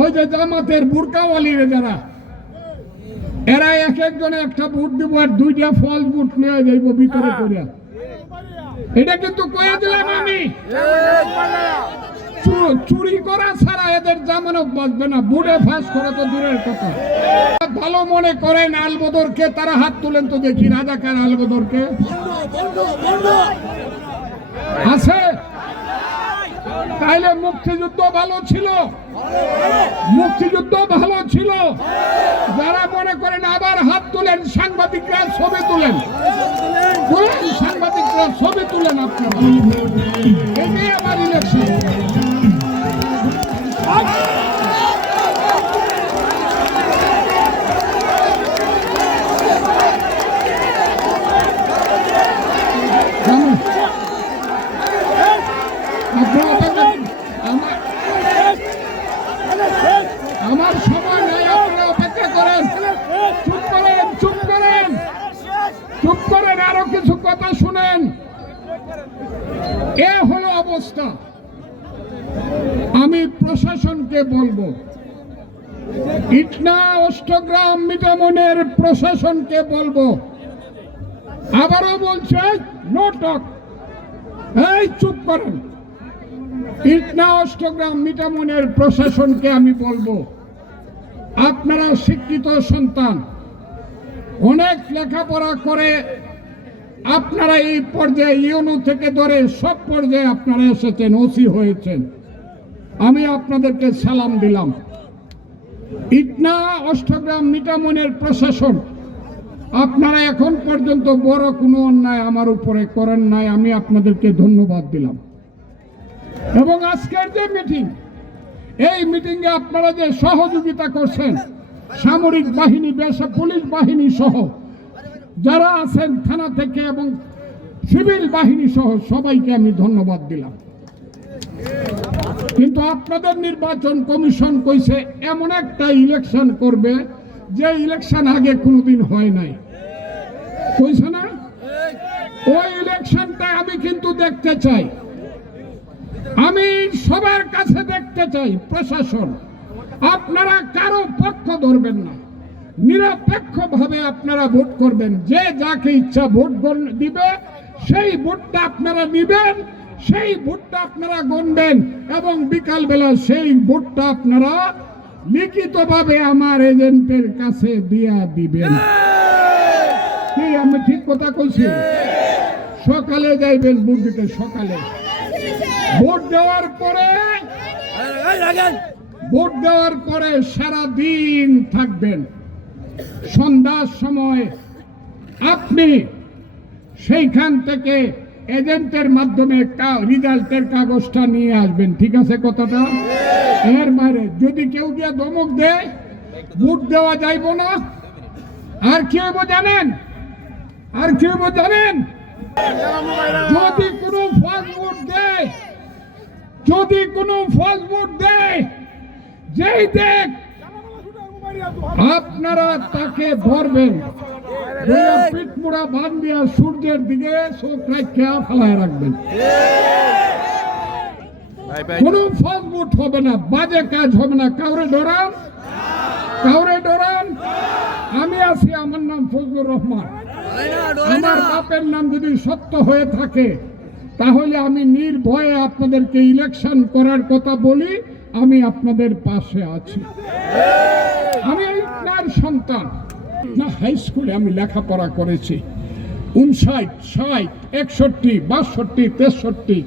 ওই যে জামাতের বুরকাওয়ালিরা যারা, এরা এক একজনে একটা ভোট দিব আর দুইটা ফল ভোট নিয়ে যাইব ভিতরে করিয়া। এটা কিন্তু কয়ে দিলাম আমি, চুরি করা ছাড়া এদের জামানত বাঁচবে না, বুড়ে ফাঁস করা তো দূরের কথা। ভালো মনে করেন আলবদরকে, তারা হাত তুলেন তো দেখি, রাজাকার আলবদরকে আছে? তাইলে মুক্তিযুদ্ধ ভালো ছিল, মুক্তিযুদ্ধ ভালো ছিল। যারা মনে করেন আবার হাত তুলেন, সাংবাদিকরা ছবি তুলেন, সাংবাদিকরা ছবি তুলেন আপনারা। এটাই আমার ইলেকশন। আমার সময় নাই, আপনারা অপেক্ষা করেন। চুপ করেন, চুপ করেন, চুপ করেন, আরো কিছু কথা শুনেন। এ হলো অবস্থা। আমি প্রশাসনকে বলবো, ইটনা অষ্টগ্রাম মিঠামনের প্রশাসনকে বলবো, আবারও বলছে নো টক। এই চুপ করেন। ইটনা অষ্টগ্রাম মিঠামনের প্রশাসনকে আমি বলবো, আপনারা শিক্ষিত সন্তান, অনেক লেখাপড়া করে আপনারা এই পর্যায়ে ইউনো থেকে ধরে সব পর্যায়ে আপনারা এসেছেন, ওসি হয়েছেন। আমি আপনাদেরকে সালাম দিলাম। ইটনা অষ্টগ্রাম মিঠামনের প্রশাসন, আপনারা এখন পর্যন্ত বড় কোনো অন্যায় আমার উপরে করেন নাই, আমি আপনাদেরকে ধন্যবাদ দিলাম। এবং আজকের যে মিটিং, এই মিটিংয়ে আপনারা যে সহযোগিতা করছেন, সামরিক বাহিনী, পুলিশ বাহিনী সহ যারা আছেন থানা থেকে এবং সিভিল বাহিনী সহ সবাইকে আমি ধন্যবাদ দিলাম। কিন্তু আপনাদের নির্বাচন কমিশন কইছে এমন একটা ইলেকশন করবে যে ইলেকশন আগে কোনোদিন হয় নাই, কইছে না? ওই ইলেকশনটা আমি কিন্তু দেখতে চাই, আমি সবার কাছে দেখতে চাই। প্রশাসন, আপনারা কারো পক্ষ ধরবেন না, নিরপেক্ষ ভাবে আপনারা ভোট করবেন। যে যাকে ইচ্ছা ভোট দিবে, সেই ভোটটা আপনারা নিবেন, সেই ভোটটা আপনারা গণবেন এবং বিকাল বেলা সেই ভোটটা আপনারা লিখিতভাবে আমার এজেন্টের কাছে দিয়া দিবেন। কি আমি ঠিক কথা কইছি? সকালে যাইবেন ভোট দিতে, সকালে ভোট দেওয়ার পরে সারা দিন থাকবেন। সন্ধ্যার সময় আপনি সেইখান থেকে এজেন্টের মাধ্যমে রেজাল্টের কাগজটা নিয়ে আসবেন। ঠিক আছে কথাটা? এর বাইরে যদি কেউ গিয়ে ধমক দেয়, ভোট দেওয়া যাইব না। আর কি হইব জানেন? আর কি হইব জানেন? যদি কোনো ফলস ভোট দেয়, যদি কোনো ফলস ভোট দেয়, যেই দেখ আপনারা তাকে ধরবেন, পিঠ মুড়া বান দিয়া সূর্যের দিকে চোখ রাখা ফেলায় রাখবেন। কোন ফলস ভোট হবে না, বাজে কাজ হবে না। কাউরে ডরান, কাউরে ডরান। আমি আছি, আমার নাম ফজলুর রহমান। আমার বাপের নাম যদি সত্য হয়ে থাকে তাহলে আমি নির্ভয়ে আপনাদেরকে ইলেকশন করার কথা বলি। আমি আপনাদের পাশে আছি। আমি ইটনার সন্তান না, হাই স্কুলে আমি লেখাপড়া করেছি। 59, 60, 61, 62, 63